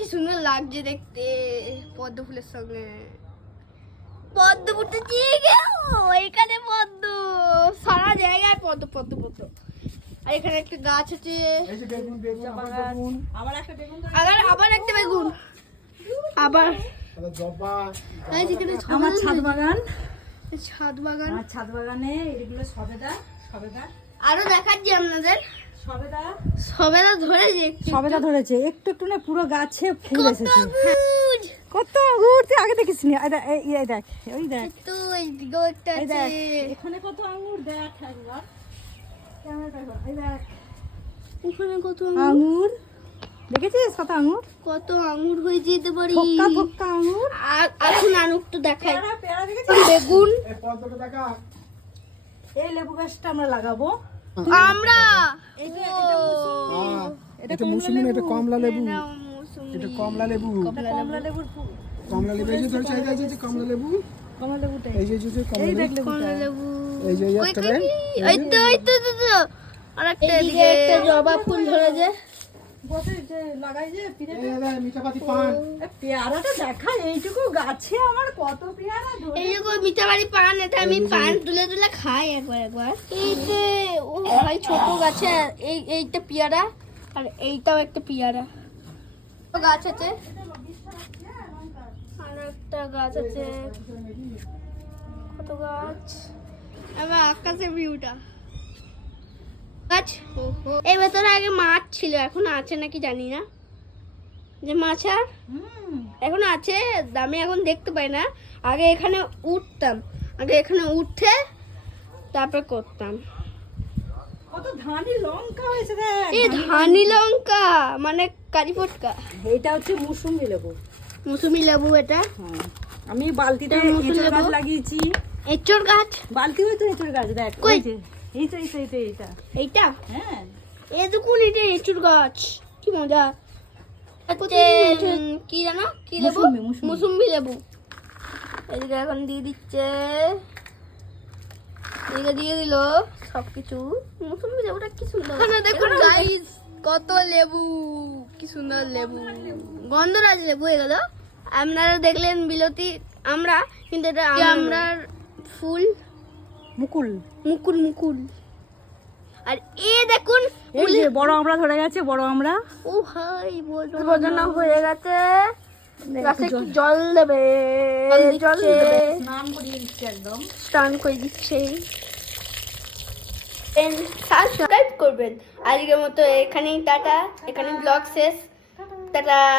কি সুন্দর লাগছে দেখতে পদ্ম ফুলের সঙ্গে। পদ্ম ফুটে দিয়ে গেল এখানে পদ্ম, সারা জায়গায় পদ্ম পদ্ম পদ্ম। আর এখানে একটা গাছ আছে, আবার একটা বেগুন, আবার আমার ছাদ বাগান, ছাদ বাগান। আমার ছাদ বাগানে এগুলো সবেদা। সবেদা আরো দেখাচ্ছি আপনাদের, সবেদা সবেদা ধরেছে, সবেদা ধরেছে একটু একটু না, পুরো গাছে ফুল এসেছে। গুড। কত আঙ্গুর তুই আগে দেখিস নি। এই দেখ, ওই দেখ, তো এইদিকেও একটা এই আছে। দেখ এখানে কত আঙ্গুর, দেখ একবার ক্যামেরাটা ধর, এই দেখ ওখানে কত আঙ্গুর দেখেছিস, কত আঙ্গুর, কত আঙ্গুর হয়ে যেতে পারি। থক্কা থক্কা আঙ্গুর। এখন আনুক তো দেখাই। পেয়ারা, পেয়ারা দেখেছিস, বেগুন। এই লেবু গাছটা আমরা লাগাবো। আমরা এটা মৌসুমী, এটা কমলা লেবু, এটা মৌসুমী। এটা কমলা লেবু, কমলা লেবুর ফুল, কমলা লেবু। এই যে ধরছে, এই যে কমলা লেবু, কমলা লেবুটাই, এই যে কমলা এই লেবু, দেখ লেবুটা, কমলা লেবু। এই যে ওই একটা কই? দেখ, এই তো এই তো এই তো। আরেকটা এদিকে একটা জবা ফুল ধরেছে। বসে যে লাগাই যে পিড়ে, এই যে মিঠাপাতি পান। পেয়ারাটা দেখা, এইটুকু গাছে আমার কত পেয়ারা ধরে। এই যে কই মিঠাবাড়ি পান, এটা আমি পান তুলে তুলে খাই একবার একবার। এই যে ও ভাই ছোট গাছে এইটা পেয়ারা, আর এইটাও একটা পেয়ারা। গাছ আছে, আর একটা গাছ আছে, কত গাছ। আবার আকাশের ভিউটা গাছ। এই ভেতরে আগে মাছ ছিল, এখন আছে নাকি জানি না, যে মাছ আর এখন আছে, আমি এখন দেখতে পাই না। আগে এখানে উঠতাম, আগে এখানে উঠে তারপর করতাম। কত ধানি লঙ্কা হয়েছে দেখ, এই ধানি লঙ্কা মানে কারি ফটকা। এইটা হচ্ছে মৌসুমী লেবু। মৌসুমী লেবু এটা। আমি বালতিতে এটা মৌসুমী এঁচড় গাছ লেবু? লাগিয়েছি। এঁচড় গাছ বালতি হয়তো এঁচড় গাছ, দেখ কই? ওই যে এইটা এইটা এইটা এইটা, এইটা। হ্যাঁ এই দেখুন, এটা এঁচড় গাছ, কি মজা। হচ্ছে কি জানো, কি লেবু? মৌসুমী, মৌসুমী। মৌসুমী লেবু। এদিকে এখন দিয়ে দিচ্ছে, এদিকে দিয়ে দিল সবকিছু। মৌসুমী লেবুটা কি সুন্দর। এখানে দেখুন গাইস, কত লেবু, কি সুন্দর লেবু, গন্ধরাজ লেবু এগুলো। আপনারা দেখলেন বিলতি আমরা, কিন্তু এটা আমরার ফুল, মুকুল। মুকুল মুকুল। আর এ দেখুন এই যে বড় আমরা ধরে গেছে, বড় আমরা। ও ভাই বোঝানো হয়ে গেছে। গাছে একটু জল দেবে, জল দেবে, স্নান করিয়ে দিচ্ছে একদম। স্নান করে দিচ্ছে। সাবস্ক্রাইব করবেন। আজকের মতো এখানেই টাটা, এখানে ব্লগ শেষ, টাটা।